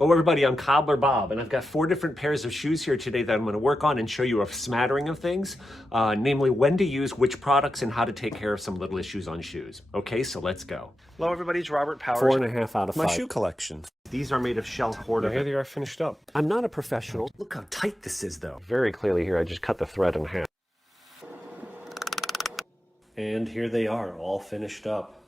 Hello everybody, I'm Cobbler Bob, and I've got 4 different pairs of shoes here today that I'm going to work on and show you a smattering of things, namely when to use which products and how to take care of some little issues on shoes. Okay, so let's go. Hello everybody, it's Robert Powers. 4.5 out of 5. My shoe collection. These are made of shell cord. Here they are finished up. I'm not a professional. Look how tight this is though. Very clearly here, I just cut the thread in half. And here they are, all finished up.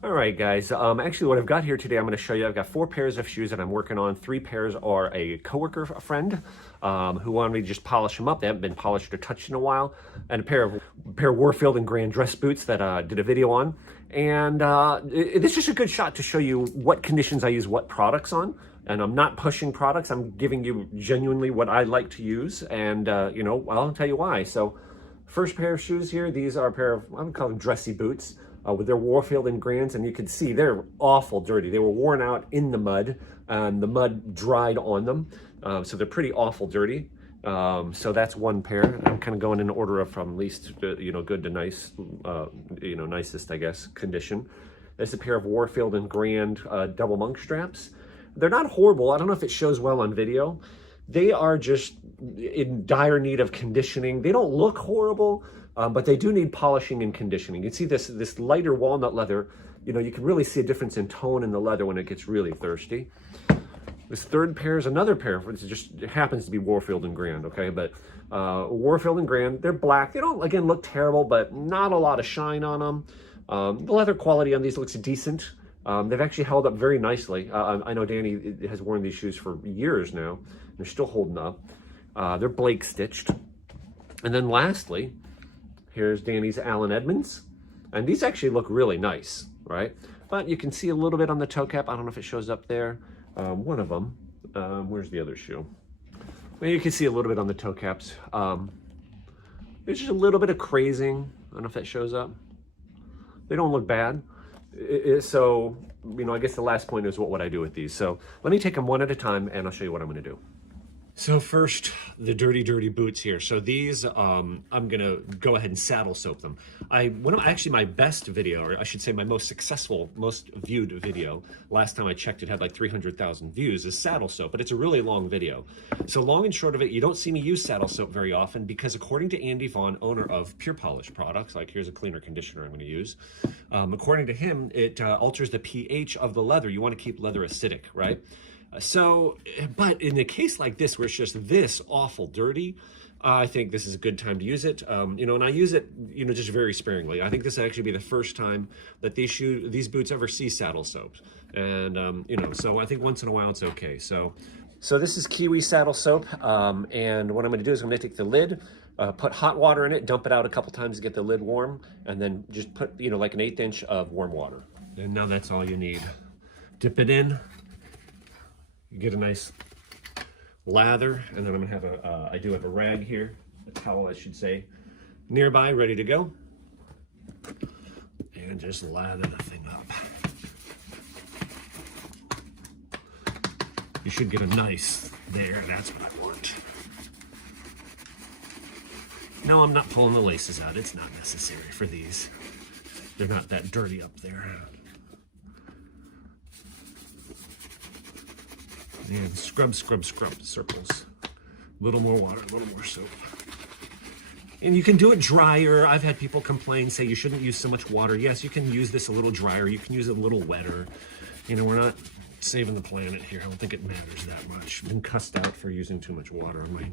All right, guys. Actually, what I've got here today, I'm going to show you. I've got 4 pairs of shoes that I'm working on. 3 pairs are a coworker friend who wanted me to just polish them up. They haven't been polished or touched in a while. And a pair of Warfield Grand dress boots that I did a video on. And this is just a good shot to show you what conditions I use what products on. And I'm not pushing products. I'm giving you genuinely what I like to use. And, you know, I'll tell you why. So, first pair of shoes here. These are a pair of, I would call them dressy boots. With their Warfield and Grands, and you can see they're awful dirty. They were worn out in the mud, and the mud dried on them, so they're pretty awful dirty. So that's one pair. I'm kind of going in order of from least, you know, good to nice, you know, nicest, I guess, condition. There's a pair of Warfield and Grand Double Monk straps. They're not horrible. I don't know if it shows well on video. They are just in dire need of conditioning. They don't look horrible. But they do need polishing and conditioning. You can see this lighter walnut leather, you know, you can really see a difference in tone in the leather when it gets really thirsty. This third pair is another pair, which it happens to be Warfield and Grand, okay? But Warfield and Grand, they're black. They don't, again, look terrible, but not a lot of shine on them. The leather quality on these looks decent. They've actually held up very nicely. I know Danny has worn these shoes for years now. They're still holding up. They're Blake stitched. And then lastly, here's Danny's Allen Edmonds, and these actually look really nice, right? But you can see a little bit on the toe cap. I don't know if it shows up there. One of them. Where's the other shoe? Well, you can see a little bit on the toe caps. There's just a little bit of crazing. I don't know if that shows up. They don't look bad. So, you know, I guess the last point is what would I do with these? So let me take them one at a time, and I'll show you what I'm going to do. So first, the dirty boots here. So these, I'm gonna go ahead and saddle soap them. Actually my best video, or I should say my most successful, most viewed video, last time I checked it had like 300,000 views, is saddle soap, but it's a really long video. So long and short of it, you don't see me use saddle soap very often because according to Andy Vaughn, owner of Pure Polish products, like here's a cleaner conditioner I'm gonna use, according to him, it alters the pH of the leather. You wanna keep leather acidic, right? But in a case like this, where it's just this awful dirty, I think this is a good time to use it. You know, and I use it, you know, just very sparingly. I think this will actually be the first time that these boots ever see saddle soaps. And, you know, so I think once in a while it's okay. So this is Kiwi Saddle Soap. And what I'm going to do is I'm going to take the lid, put hot water in it, dump it out a couple times to get the lid warm, and then just put, you know, like an 1/8 inch of warm water. And now that's all you need. Dip it in. You get a nice lather, and then I'm gonna have I do have a rag here, a towel I should say, nearby, ready to go. And just lather the thing up. You should get a nice, there, that's what I want. No, I'm not pulling the laces out. It's not necessary for these. They're not that dirty up there. And scrub, circles. A little more water, a little more soap. And you can do it drier. I've had people complain, say you shouldn't use so much water. Yes, you can use this a little drier. You can use it a little wetter. You know, we're not saving the planet here. I don't think it matters that much. I've been cussed out for using too much water in my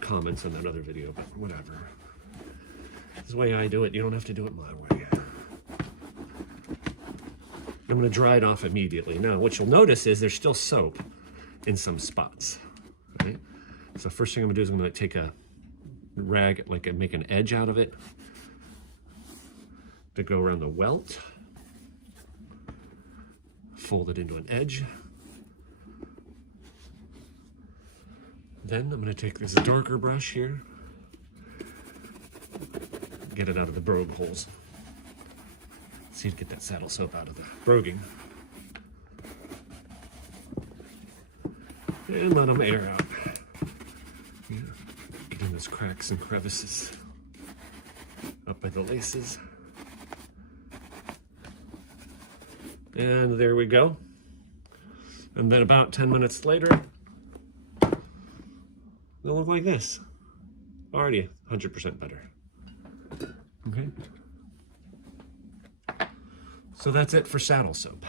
comments on that other video, but whatever. This is the way I do it. You don't have to do it my way. I'm gonna dry it off immediately. Now, what you'll notice is there's still soap in some spots, right? So first thing I'm gonna do is I'm gonna take a rag, like make an edge out of it to go around the welt, fold it into an edge. Then I'm gonna take this darker brush here, get it out of the brogue holes. See to get that saddle soap out of the broguing. And let them air out. Yeah. Get in those cracks and crevices up by the laces. And there we go. And then about 10 minutes later, they'll look like this. Already 100% better. Okay. So that's it for saddle soap.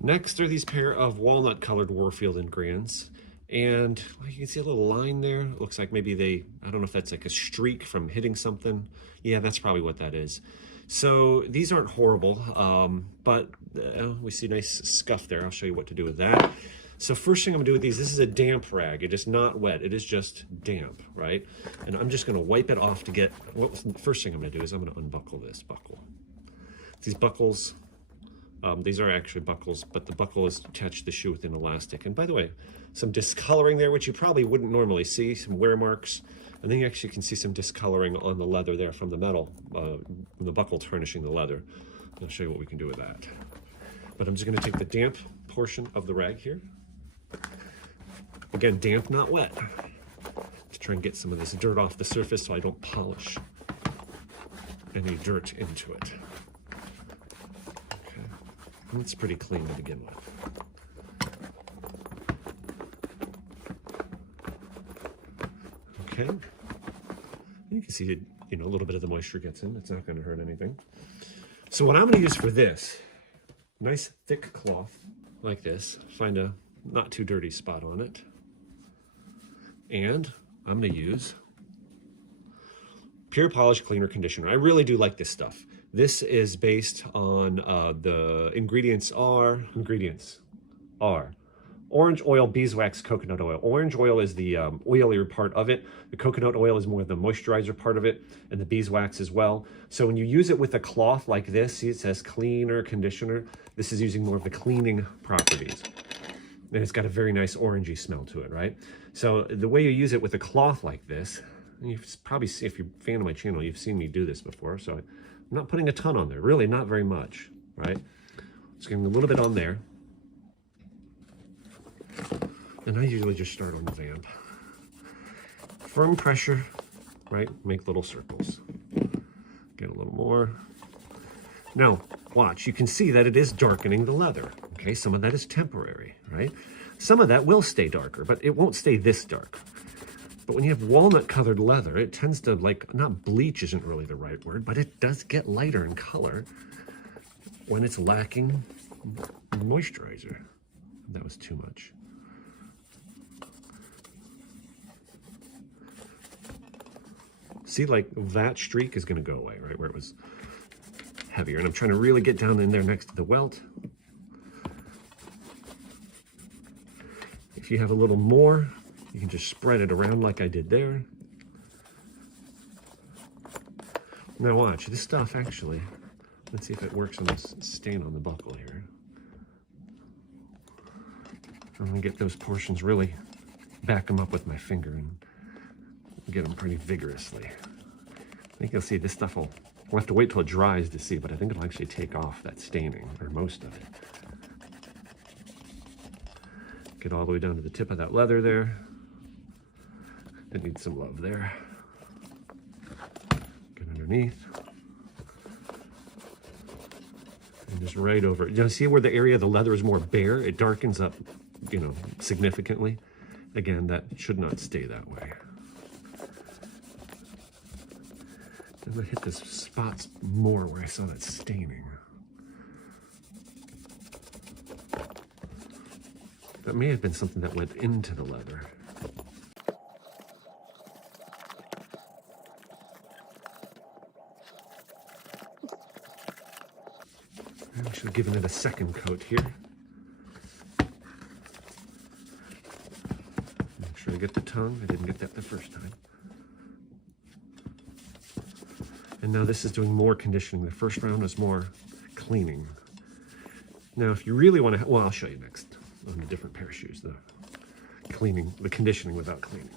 Next are these pair of walnut colored Warfield Grands. And well, you can see a little line there. It looks like maybe I don't know if that's like a streak from hitting something. Yeah, that's probably what that is. So these aren't horrible, but we see a nice scuff there. I'll show you what to do with that. So first thing I'm gonna do with these, this is a damp rag. It is not wet, it is just damp, right? And I'm just gonna wipe it off to get, first thing I'm gonna do is I'm gonna unbuckle this buckle. These buckles, these are actually buckles, but the buckle is attached to the shoe with an elastic. And by the way, some discoloring there, which you probably wouldn't normally see, some wear marks. And then you actually can see some discoloring on the leather there from the metal, the buckle tarnishing the leather. I'll show you what we can do with that. But I'm just gonna take the damp portion of the rag here. Again, damp, not wet, to try and get some of this dirt off the surface so I don't polish any dirt into it. Okay, and it's pretty clean to begin with. Okay, you can see it, a little bit of the moisture gets in. It's not going to hurt anything. So what I'm going to use for this, nice thick cloth like this, find a not too dirty spot on it. And I'm going to use Pure Polish Cleaner Conditioner. I really do like this stuff. This is based on the ingredients are orange oil, beeswax, coconut oil. Orange oil is the oilier part of it. The coconut oil is more the moisturizer part of it, and the beeswax as well. So when you use it with a cloth like this, see it says cleaner conditioner. This is using more of the cleaning properties. And it's got a very nice orangey smell to it, right? So the way you use it with a cloth like this, you've probably seen, if you're a fan of my channel, you've seen me do this before. So I'm not putting a ton on there, really not very much, right? Just getting a little bit on there. And I usually just start on the vamp. Firm pressure, right? Make little circles. Get a little more. Now, watch, you can see that it is darkening the leather. Okay, some of that is temporary, right? Some of that will stay darker, but it won't stay this dark. But when you have walnut colored leather, it tends to not bleach isn't really the right word, but it does get lighter in color when it's lacking moisturizer. That was too much. See, that streak is gonna go away, right, where it was heavier. And I'm trying to really get down in there next to the welt. If you have a little more, you can just spread it around like I did there. Now watch, this stuff actually, let's see if it works on this stain on the buckle here. I'm gonna get those portions really, back them up with my finger and get them pretty vigorously. I think you'll see this stuff we'll have to wait till it dries to see, but I think it'll actually take off that staining, or most of it. Get all the way down to the tip of that leather there. It needs some love there. Get underneath. And just right over it. You see where the area of the leather is more bare? It darkens up, significantly. Again, that should not stay that way. Then I hit this spots more where I saw that staining. That may have been something that went into the leather. I should have given it a second coat here. Make sure I get the tongue. I didn't get that the first time. And now this is doing more conditioning. The first round was more cleaning. Now, if you really want to, well, I'll show you next on a different pair of shoes, the conditioning without cleaning.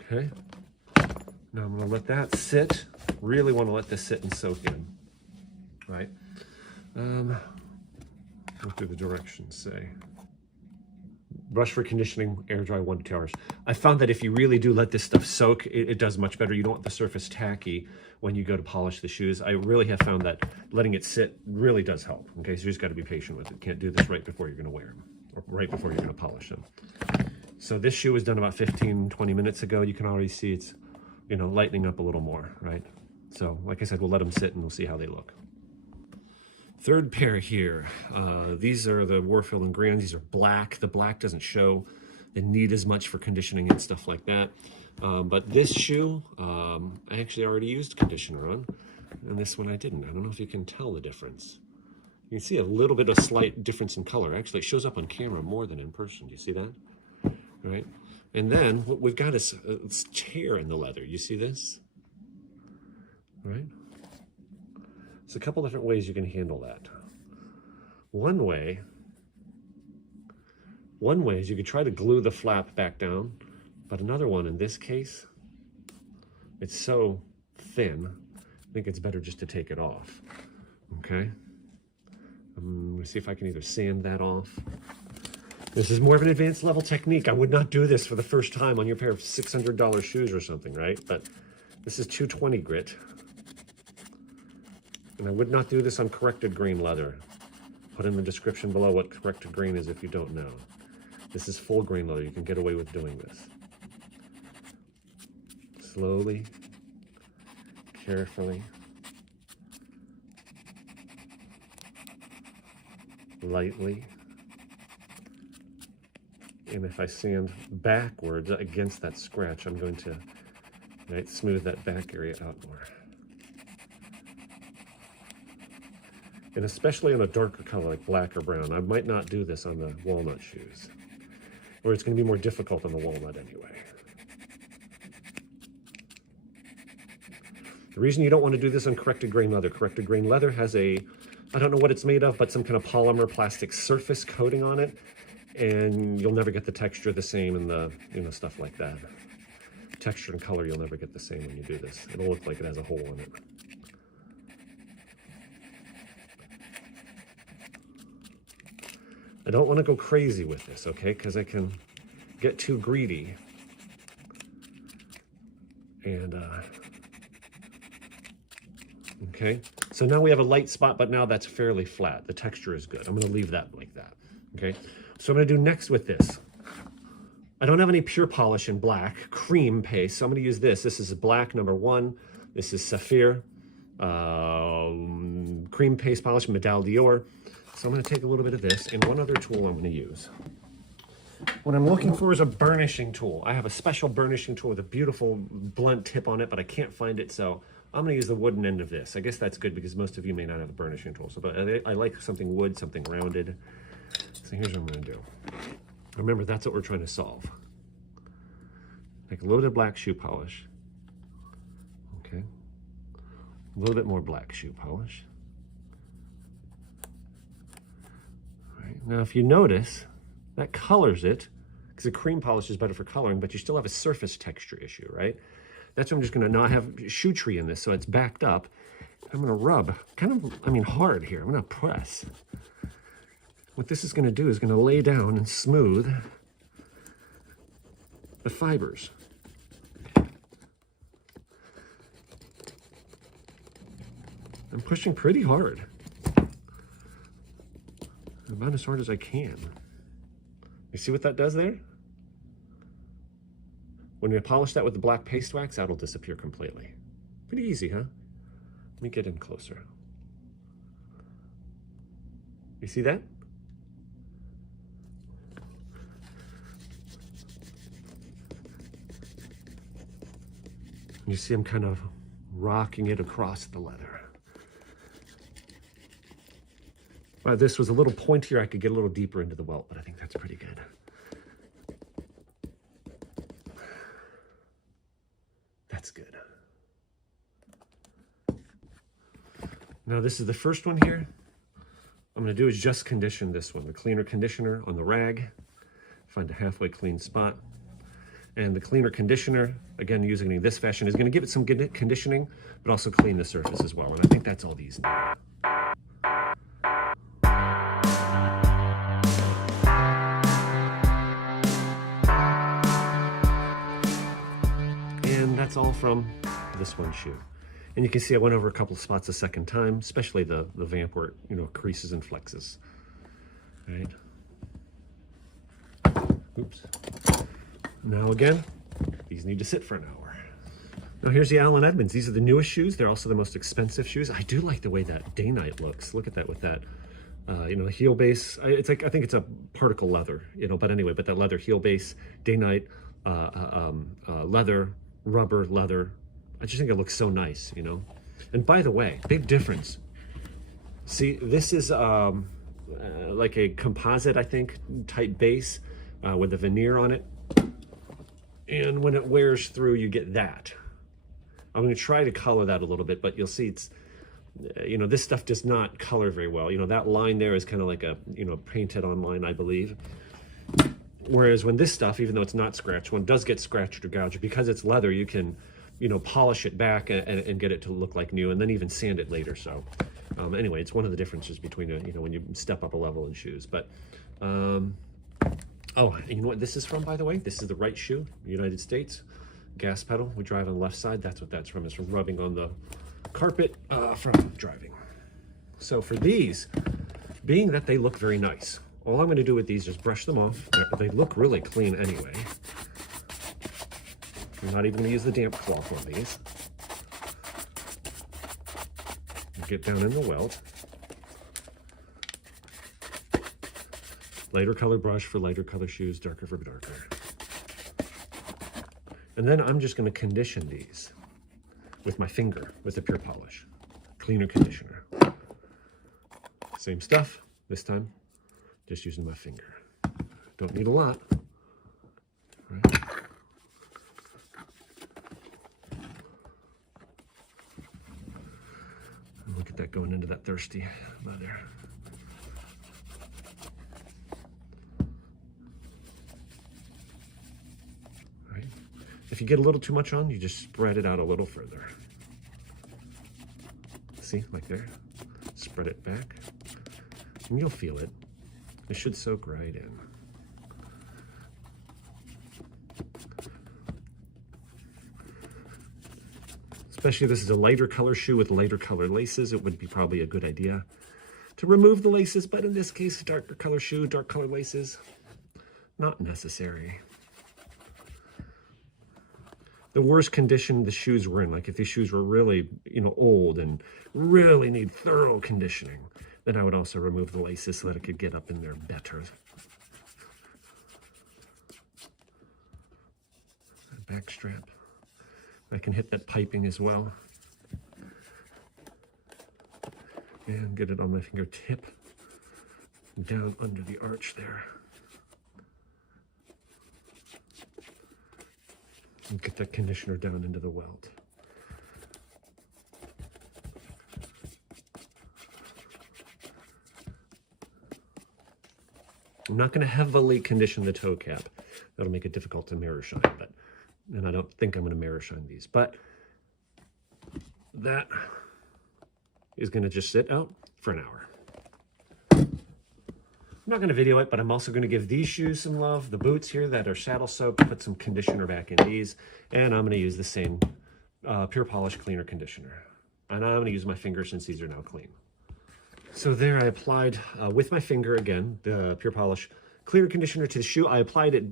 Okay. Now I'm going to let that sit. Really want to let this sit and soak in, right? Go through the directions, say. brush for conditioning, air dry 1 to 2 hours. I found that if you really do let this stuff soak, it does much better. You don't want the surface tacky when you go to polish the shoes. I really have found that letting it sit really does help. Okay, so you just got to be patient with it. Can't do this right before you're going to wear them, or right before you're going to polish them. So this shoe was done about 15-20 minutes ago. You can already see it's, you know, lightening up a little more, right? So like I said, we'll let them sit and we'll see how they look. Third pair here. These are the Warfield Grand. These are black. The black doesn't show the need as much for conditioning and stuff like that. But this shoe, I actually already used conditioner on, and this one I didn't. I don't know if you can tell the difference. You can see a little bit of slight difference in color. Actually, it shows up on camera more than in person. Do you see that? Right? And then what we've got is a tear in the leather. You see this? Right? There's a couple different ways you can handle that. One way is you could try to glue the flap back down, but another one, in this case, it's so thin, I think it's better just to take it off, okay? I'm gonna see if I can either sand that off. This is more of an advanced level technique. I would not do this for the first time on your pair of $600 shoes or something, right? But this is 220 grit. And I would not do this on corrected grain leather. Put in the description below what corrected grain is if you don't know. This is full grain leather. You can get away with doing this. Slowly, carefully, lightly. And if I sand backwards against that scratch, I'm going to smooth that back area out more. And especially on a darker color like black or brown. I might not do this on the walnut shoes, or it's going to be more difficult on the walnut anyway. The reason you don't want to do this on corrected grain leather has a, I don't know what it's made of, but some kind of polymer plastic surface coating on it, and you'll never get the texture the same and the, stuff like that. Texture and color you'll never get the same when you do this. It'll look like it has a hole in it. I don't want to go crazy with this, okay? Because I can get too greedy. And, okay? So now we have a light spot, but now that's fairly flat. The texture is good. I'm going to leave that like that, okay? So I'm going to do next with this. I don't have any pure polish in black, cream paste, so I'm going to use this. This is black #1. This is Saphir cream paste polish, Medaille D'Or. So I'm going to take a little bit of this, and one other tool I'm going to use. What I'm looking for is a burnishing tool. I have a special burnishing tool with a beautiful blunt tip on it, but I can't find it, so I'm going to use the wooden end of this. I guess that's good because most of you may not have a burnishing tool. So, but I like something wood, something rounded. So here's what I'm going to do. Remember, that's what we're trying to solve. Take a little bit of black shoe polish. Okay. A little bit more black shoe polish. Now, if you notice, that colors it, because the cream polish is better for coloring, but you still have a surface texture issue, right? That's what I'm just going to, now I have shoe tree in this, so it's backed up. I'm going to rub, hard here. I'm going to press. What this is going to do is going to lay down and smooth the fibers. I'm pushing pretty hard. About as hard as I can. You see what that does there? When you polish that with the black paste wax, that'll disappear completely. Pretty easy, huh? Let me get in closer. You see that? You see I'm kind of rocking it across the leather. If this was a little pointier, I could get a little deeper into the welt, but I think that's pretty good. That's good. Now this is the first one here. I'm going to do is just condition this one. The cleaner conditioner on the rag. Find a halfway clean spot. And the cleaner conditioner, again, using it in this fashion, is going to give it some good conditioning, but also clean the surface as well. And I think that's all these need. that's all from this one shoe. And you can see I went over a couple of spots a second time, especially the vamp where it, creases and flexes. Right? Oops. Now again, these need to sit for an hour. Now here's the Allen Edmonds. These are the newest shoes. They're also the most expensive shoes. I do like the way that day-night looks. Look at that with that, the heel base. It's like, I think it's a particle leather, but anyway, but that leather heel base, day-night, leather, rubber, leather. I just think it looks so nice, And by the way, big difference. See, this is like a composite, I think, type base with a veneer on it. And when it wears through, you get that. I'm going to try to color that a little bit, but you'll see it's, this stuff does not color very well. That line there is kind of like a, painted on line, I believe. Whereas when this stuff, even though it's not scratched, when it does get scratched or gouged, because it's leather, you can, polish it back and get it to look like new, and then even sand it later. So anyway, it's one of the differences between, when you step up a level in shoes. But, oh, you know what this is from, by the way? This is the right shoe, United States. Gas pedal, we drive on the left side. That's what that's from. It's from rubbing on the carpet from driving. So for these, being that they look very nice, all I'm going to do with these is brush them off. They look really clean anyway. I'm not even going to use the damp cloth on these. Get down in the welt. Lighter color brush for lighter color shoes, darker for darker. And then I'm just going to condition these with my finger with a pure polish. Cleaner conditioner. Same stuff, this time just using my finger. Don't need a lot. Right. Look at that going into that thirsty leather. If you get a little too much on, you just spread it out a little further. See, like there. Spread it back. And you'll feel it. It should soak right in. Especially if this is a lighter color shoe with lighter color laces, it would be probably a good idea to remove the laces, but in this case, darker color shoe, dark color laces, not necessary. The worst condition the shoes were in, like if these shoes were really, old and really need thorough conditioning, then I would also remove the laces so that it could get up in there better. Back strap. I can hit that piping as well. And get it on my fingertip, down under the arch there. And get that conditioner down into the welt. I'm not going to heavily condition the toe cap. That'll make it difficult to mirror shine, and I don't think I'm going to mirror shine these, but that is going to just sit out for an hour. I'm not going to video it, but I'm also going to give these shoes some love. The boots here that are saddle soap, put some conditioner back in these, and I'm going to use the same pure polish cleaner conditioner. And I'm going to use my finger since these are now clean. So there I applied with my finger again, the pure polish cleaner conditioner to the shoe. I applied it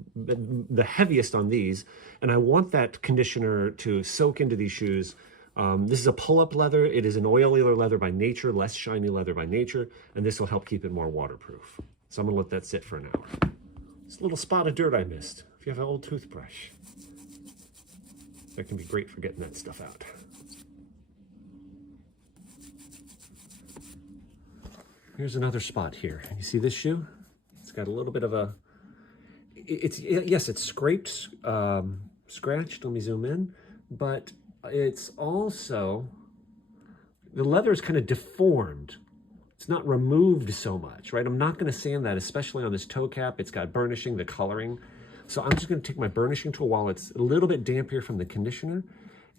the heaviest on these, and I want that conditioner to soak into these shoes. This is a pull-up leather. It is an oilier leather by nature, less shiny leather by nature, and this will help keep it more waterproof. So I'm gonna let that sit for an hour. It's a little spot of dirt I missed. If you have an old toothbrush, that can be great for getting that stuff out. Here's another spot here. You see this shoe? It's got a little bit of a, yes, it's scraped, scratched. Let me zoom in, but it's also, the leather is kind of deformed. It's not removed so much, right? I'm not going to sand that, especially on this toe cap. It's got burnishing, the coloring. So I'm just going to take my burnishing tool while it's a little bit damp here from the conditioner.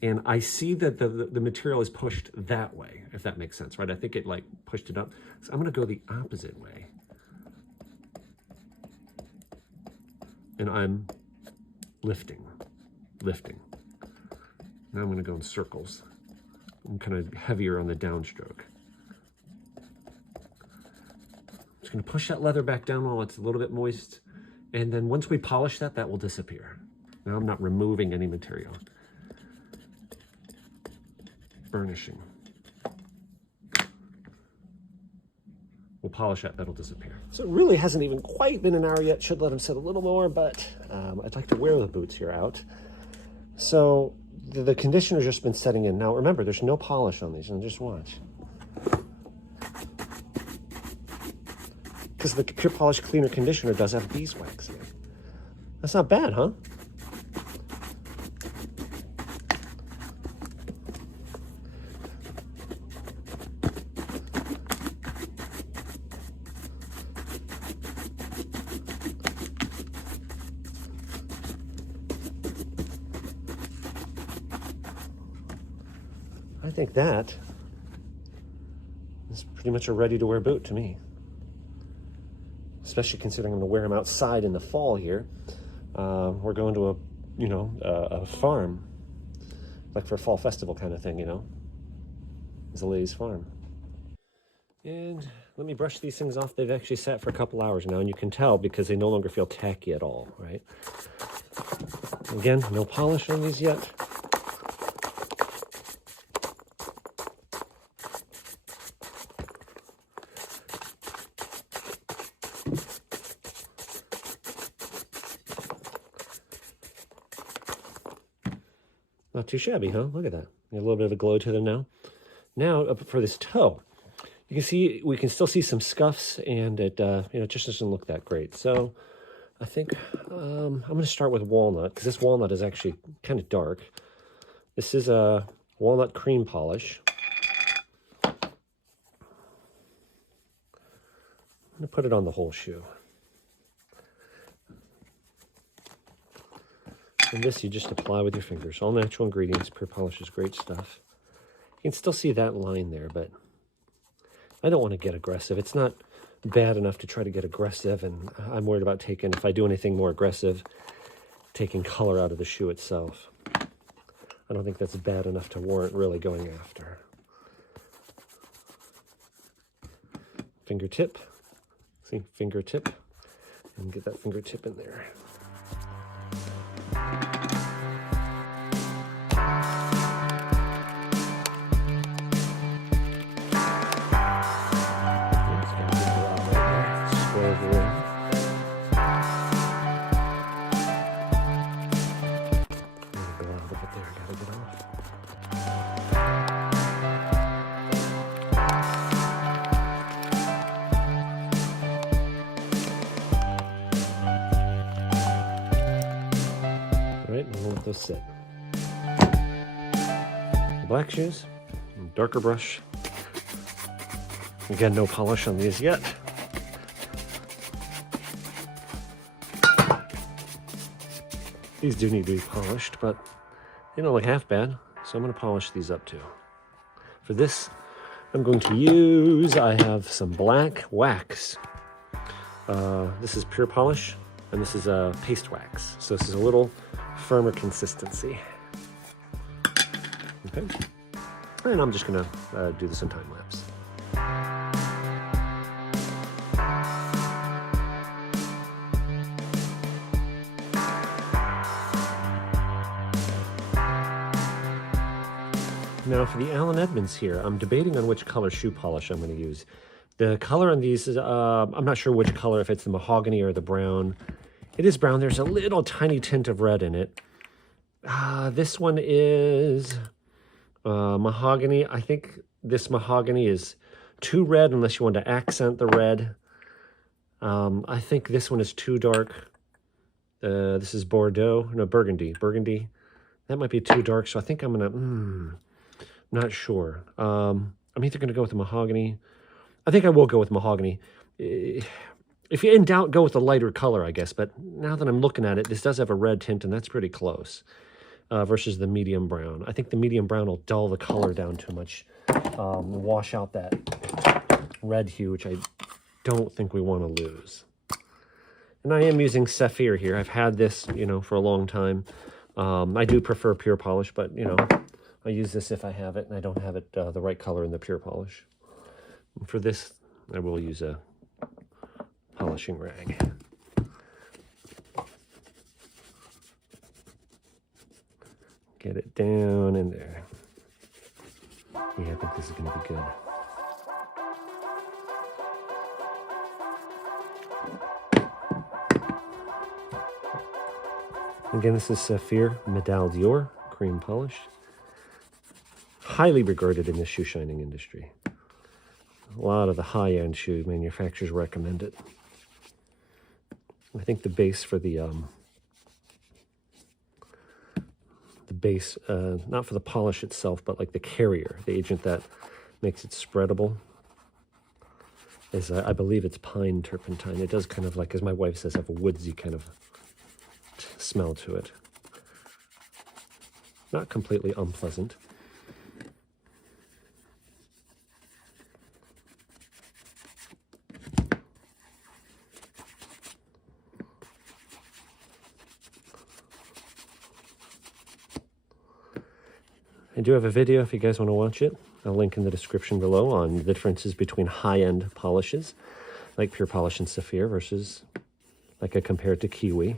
And I see that the material is pushed that way, if that makes sense, right? I think it like pushed it up. So I'm going to go the opposite way. And I'm lifting. Now I'm going to go in circles. I'm kind of heavier on the downstroke. Just going to push that leather back down while it's a little bit moist. And then once we polish that, that will disappear. Now I'm not removing any material. Burnishing. We'll polish that, that'll disappear. So it really hasn't even quite been an hour yet. Should let them sit a little more, but I'd like to wear the boots here out. So the conditioner's just been setting in. Now remember, there's no polish on these, and just watch. Because the Pure Polish Cleaner Conditioner does have beeswax in it. That's not bad, huh? I think that is pretty much a ready-to-wear boot to me. Especially considering I'm going to wear them outside in the fall here. We're going to a farm, like for a fall festival kind of thing, you know. It's a lady's farm. And let me brush these things off. They've actually sat for a couple hours now, and you can tell because they no longer feel tacky at all, right? Again, no polish on these yet. Not too shabby, huh? Look at that. A little bit of a glow to them now. Now, up for this toe, you can see, we can still see some scuffs, and it, it just doesn't look that great. So I think I'm going to start with walnut, because this walnut is actually kind of dark. This is a walnut cream polish. I'm going to put it on the whole shoe. And this you just apply with your fingers. All natural ingredients. Pure Polish is great stuff. You can still see that line there, but I don't want to get aggressive. It's not bad enough to try to get aggressive, and I'm worried about taking, if I do anything more aggressive, taking color out of the shoe itself. I don't think that's bad enough to warrant really going after. Fingertip. See, fingertip. And get that fingertip in there. And we'll let those sit. The black shoes, darker brush. Again, no polish on these yet. These do need to be polished, but they don't look half bad, so I'm going to polish these up too. For this, I'm going to use, I have some black wax. This is Pure Polish, and this is paste wax. So this is a little firmer consistency. Okay, and I'm just gonna do this in time lapse. Now for the Allen Edmonds here, I'm debating on which color shoe polish I'm going to use. The color on these is, I'm not sure which color, if it's the mahogany or the brown. It is brown. There's a little tiny tint of red in it. This one is mahogany. I think this mahogany is too red unless you want to accent the red. I think this one is too dark. This is Bordeaux. No, Burgundy. Burgundy. That might be too dark, so I think I'm going to... not sure. I'm either going to go with the mahogany. I think I will go with mahogany. If you're in doubt, go with the lighter color, I guess. But now that I'm looking at it, this does have a red tint, and that's pretty close versus the medium brown. I think the medium brown will dull the color down too much, wash out that red hue, which I don't think we want to lose. And I am using Saphir here. I've had this, for a long time. I do prefer pure polish, but you know, I use this if I have it and I don't have it the right color in the pure polish. And for this, I will use a polishing rag. Get it down in there. Yeah, I think this is going to be good. Again, this is Saphir Medaille D'Or, cream polish. Highly regarded in the shoe shining industry. A lot of the high-end shoe manufacturers recommend it. I think the base for the base, not for the polish itself, but like the carrier, the agent that makes it spreadable, is I believe it's pine turpentine. It does kind of, like, as my wife says, have a woodsy kind of smell to it. Not completely unpleasant. I do have a video if you guys want to watch it. I'll link in the description below on the differences between high-end polishes, like Pure Polish and Saphir, versus like I compared to Kiwi.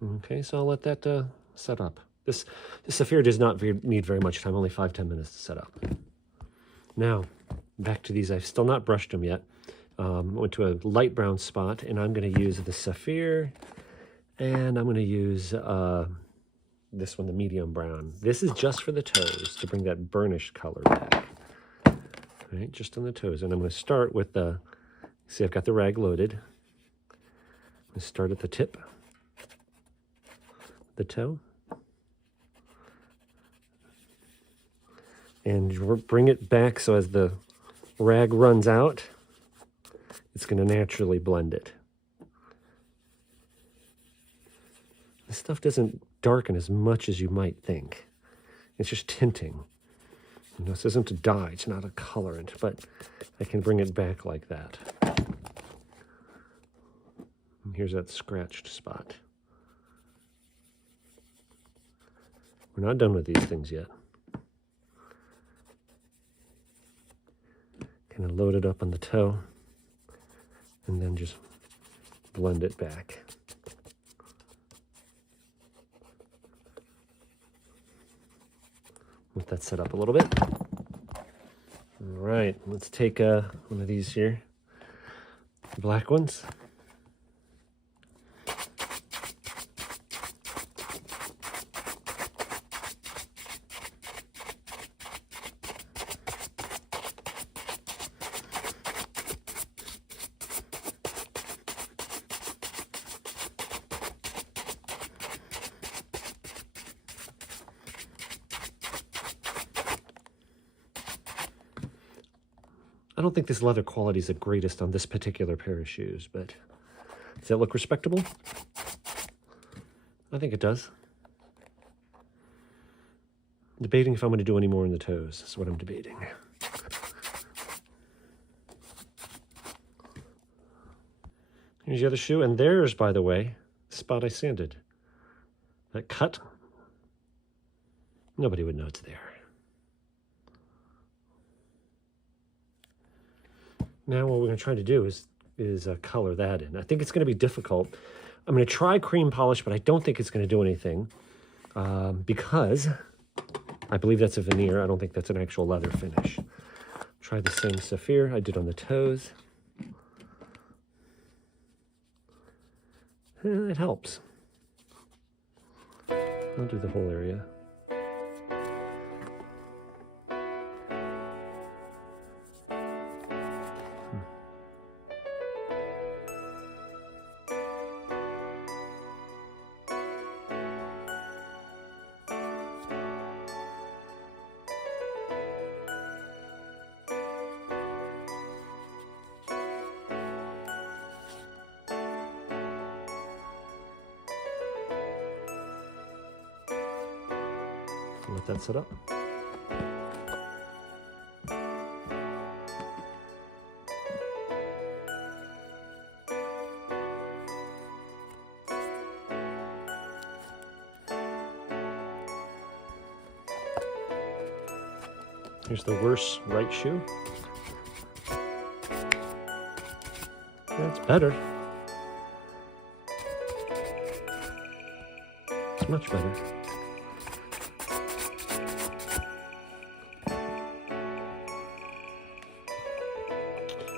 Okay, so I'll let that set up. This Saphir does not need very much time, only 5-10 minutes to set up. Now, back to these. I've still not brushed them yet. Went to a light brown spot, and I'm going to use the Saphir, and I'm going to use this one, the medium brown. This is just for the toes, to bring that burnished color back. All right, just on the toes. And I'm going to start with the, see, I've got the rag loaded. I'm going to start at the tip, the toe, and bring it back so as the rag runs out, it's going to naturally blend it. This stuff doesn't darken as much as you might think. It's just tinting. You know, this isn't a dye, it's not a colorant, but I can bring it back like that. And here's that scratched spot. We're not done with these things yet. Kind of load it up on the toe, and then just blend it back. Let that set up a little bit. All right, let's take one of these here, the black ones. I don't think this leather quality is the greatest on this particular pair of shoes, but does that look respectable? I think it does. I'm debating if I'm going to do any more in the toes. That's what I'm debating. Here's the other shoe, and there's, by the way, the spot I sanded. That cut, nobody would know it's there. Now what we're going to try to do is color that in. I think it's going to be difficult. I'm going to try cream polish, but I don't think it's going to do anything because I believe that's a veneer. I don't think that's an actual leather finish. Try the same Saphir I did on the toes. It helps. I'll do the whole area. Let that set up. Here's the worst right shoe. That's better. It's much better.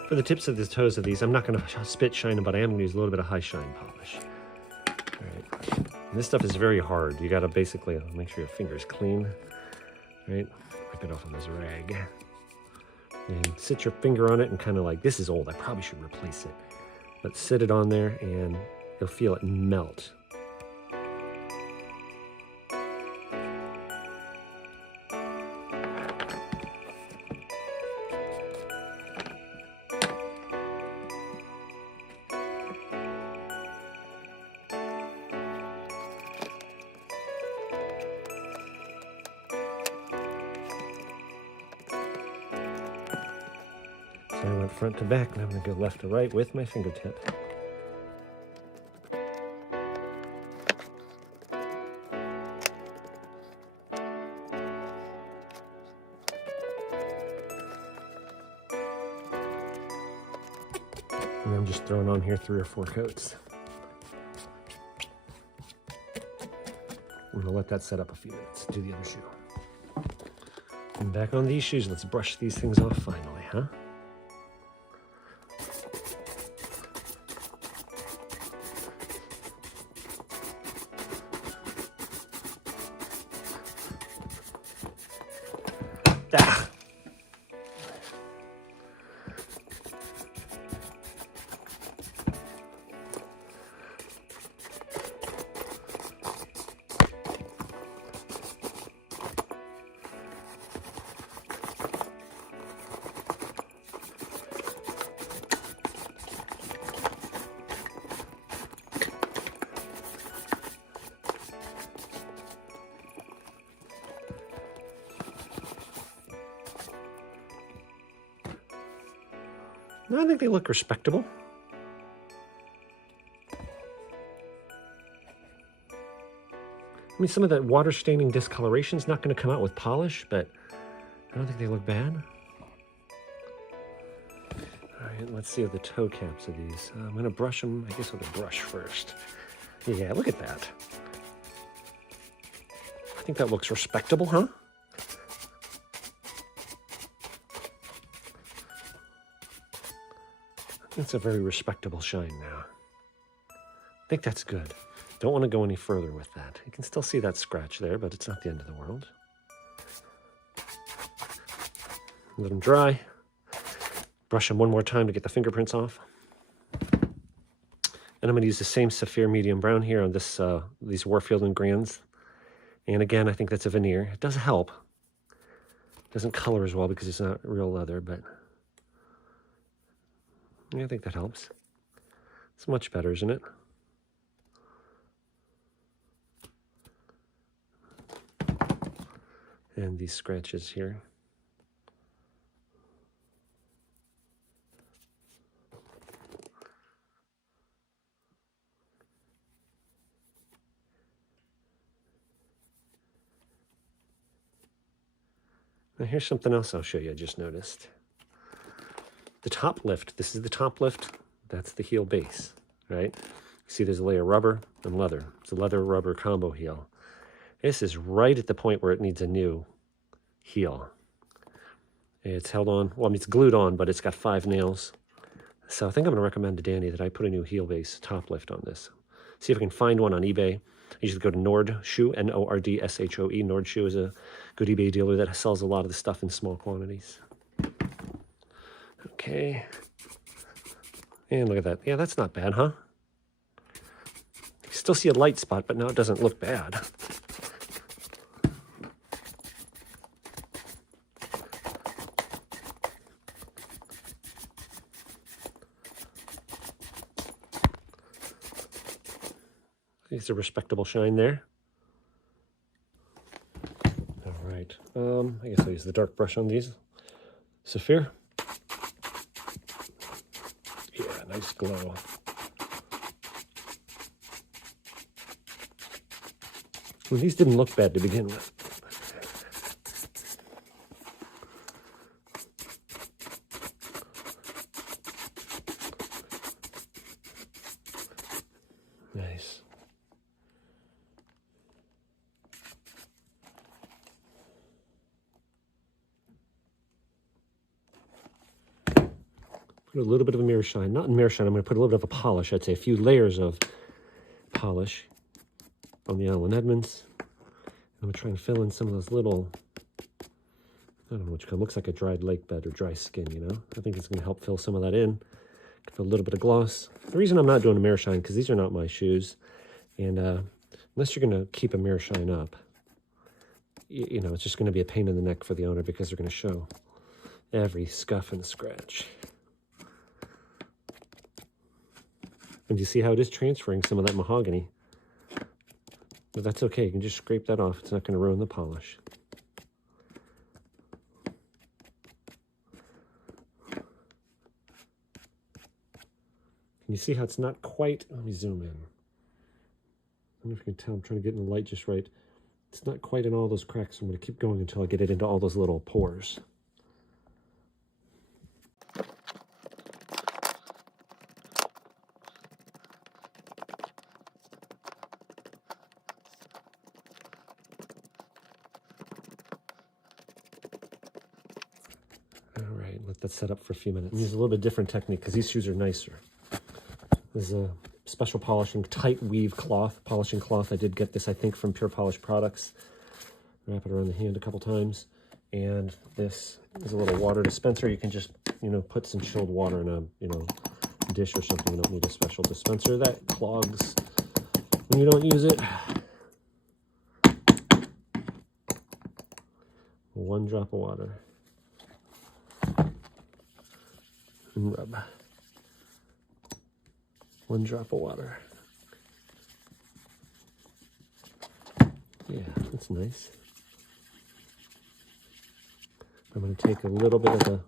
For the tips of the toes of these, I'm not going to spit shine them, but I am going to use a little bit of high shine polish. All right. And this stuff is very hard. You got to basically make sure your finger's clean. All right. Rip it off on this rag. And sit your finger on it and kind of like, this is old. I probably should replace it. But sit it on there and you'll feel it melt. So I went front to back, and I'm going to go left to right with my fingertip. And I'm just throwing on here 3 or 4 coats. I'm going to let that set up a few minutes. Do the other shoe. And back on these shoes, let's brush these things off finally, huh? Ah. No, I think they look respectable. I mean, some of that water staining discoloration is not going to come out with polish, but I don't think they look bad. All right, let's see the toe caps of these. I'm going to brush them, I guess, with a brush first. Yeah, look at that. I think that looks respectable, huh? That's a very respectable shine now. I think that's good. Don't want to go any further with that. You can still see that scratch there, but it's not the end of the world. Let them dry. Brush them one more time to get the fingerprints off. And I'm going to use the same Saphir medium brown here on this these Warfield Grands. And again, I think that's a veneer. It does help. It doesn't color as well because it's not real leather, but yeah, I think that helps. It's much better, isn't it? And these scratches here. Now here's something else I'll show you I just noticed. The top lift, this is the top lift, that's the heel base, right? You see there's a layer of rubber and leather. It's a leather-rubber combo heel. This is right at the point where it needs a new heel. It's held on, well, I mean, it's glued on, but it's got 5 nails. So I think I'm going to recommend to Danny that I put a new heel base top lift on this. See if I can find one on eBay. I usually go to Nord Shoe, N-O-R-D-S-H-O-E. Nord Shoe is a good eBay dealer that sells a lot of the stuff in small quantities. Okay. And look at that. Yeah, that's not bad, huh? You still see a light spot, but now it doesn't look bad. It's a respectable shine there. All right. I guess I'll use the dark brush on these. Saphir. Yeah, nice glow. Well, these didn't look bad to begin with. Nice. Put a little bit of a mirror shine. Not in mirror shine, I'm going to put a little bit of a polish. I'd say a few layers of polish on the Allen Edmonds. I'm going to try and fill in some of those little, I don't know what you call it, looks like a dried lake bed or dry skin, you know? I think it's going to help fill some of that in. Give a little bit of gloss. The reason I'm not doing a mirror shine, because these are not my shoes. And unless you're going to keep a mirror shine up, you know, it's just going to be a pain in the neck for the owner because they're going to show every scuff and scratch. And you see how it is transferring some of that mahogany? But that's okay, you can just scrape that off. It's not going to ruin the polish. Can you see how it's not quite, let me zoom in. I don't know if you can tell, I'm trying to get in the light just right. It's not quite in all those cracks, so I'm going to keep going until I get it into all those little pores. All right, let that set up for a few minutes. Use a little bit different technique because these shoes are nicer. There's a special polishing, tight weave cloth, polishing cloth. I did get this, I think, from Pure Polish Products. Wrap it around the hand a couple times. And this is a little water dispenser. You can just, you know, put some chilled water in a, you know, dish or something. You don't need a special dispenser. That clogs when you don't use it. One drop of water. And rub. One drop of water. Yeah, that's nice. I'm going to take a little bit of the,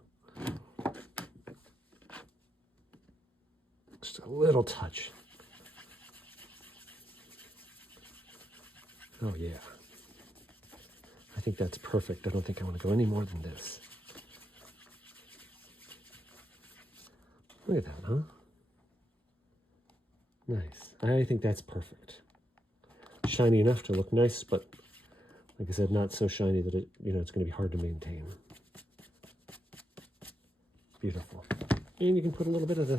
just a little touch. Oh yeah. I think that's perfect. I don't think I want to go any more than this. Look at that, huh? Nice. I think that's perfect. Shiny enough to look nice, but like I said, not so shiny that it, you know, it's going to be hard to maintain. Beautiful. And you can put a little bit of the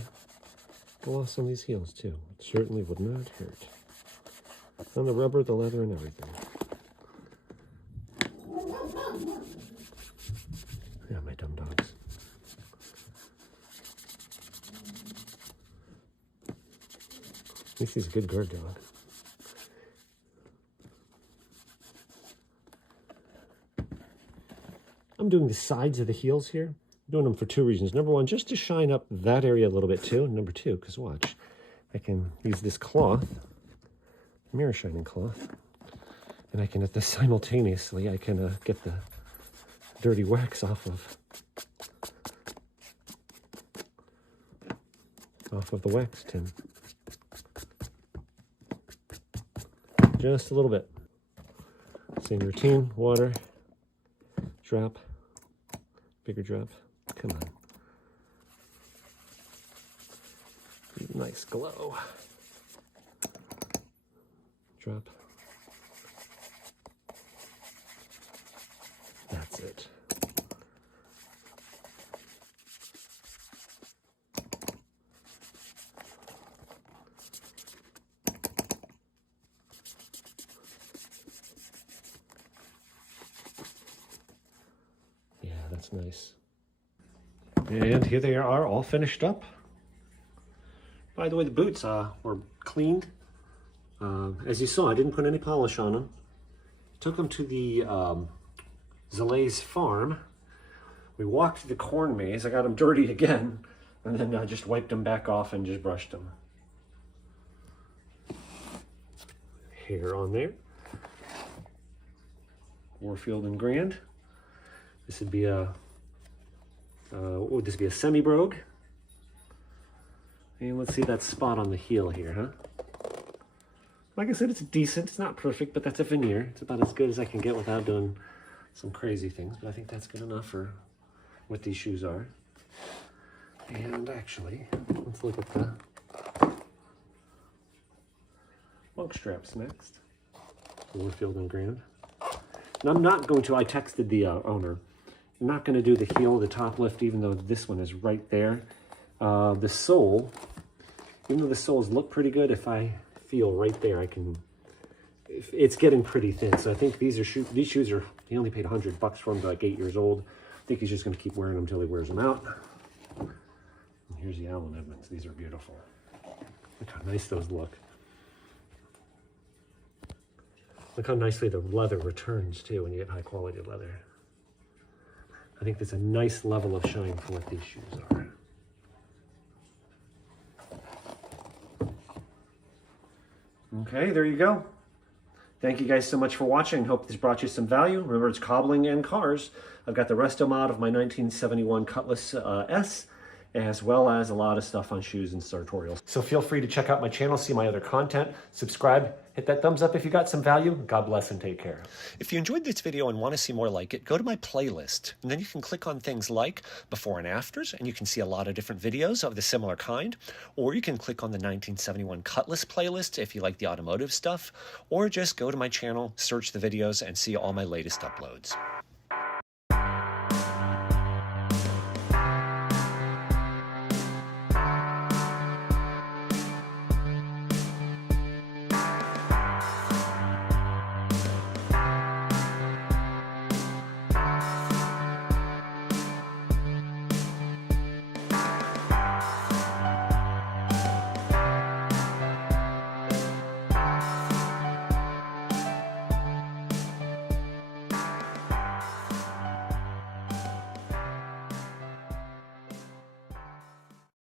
gloss on these heels too. It certainly would not hurt. On the rubber, the leather, and everything. Yeah, my dumb dogs. At least he's a good guard dog. I'm doing the sides of the heels here. I'm doing them for two reasons. Number one, just to shine up that area a little bit too. And number two, because watch, I can use this cloth, mirror shining cloth, and I can simultaneously, I can get the dirty wax off of the wax tin. Just a little bit. Same routine, water, drop, bigger drop, come on. Nice glow. Drop. That's it. Yeah, that's nice. And here they are, all finished up. By the way, the boots were cleaned. As you saw, I didn't put any polish on them. Took them to the Zale's farm. We walked through the corn maze. I got them dirty again, and then I just wiped them back off and just brushed them. Hair on there. Warfield Grand. This would be a, what would this be, a semi-brogue? And let's see that spot on the heel here, huh? Like I said, it's decent. It's not perfect, but that's a veneer. It's about as good as I can get without doing some crazy things. But I think that's good enough for what these shoes are. And actually, let's look at the monk straps next. Warfield Grand. And I'm not going to, I texted the owner, I'm not going to do the heel, the top lift, even though this one is right there. The sole, even though the soles look pretty good, if I feel right there, I can, it's getting pretty thin. So I think these shoes are, he only paid $100 for them, they're like 8 years old. I think he's just going to keep wearing them until he wears them out. And here's the Allen Edmonds. These are beautiful. Look how nice those look. Look how nicely the leather returns too when you get high quality leather. I think that's a nice level of shine for what these shoes are. Okay, there you go. Thank you guys so much for watching. Hope this brought you some value. Remember, it's cobbling and cars. I've got the resto mod of my 1971 Cutlass S, as well as a lot of stuff on shoes and sartorials. So feel free to check out my channel, see my other content, subscribe, hit that thumbs up if you got some value. God bless and take care. If you enjoyed this video and want to see more like it, go to my playlist, and then you can click on things like before and afters, and you can see a lot of different videos of the similar kind, or you can click on the 1971 Cutlass playlist if you like the automotive stuff, or just go to my channel, search the videos, and see all my latest uploads.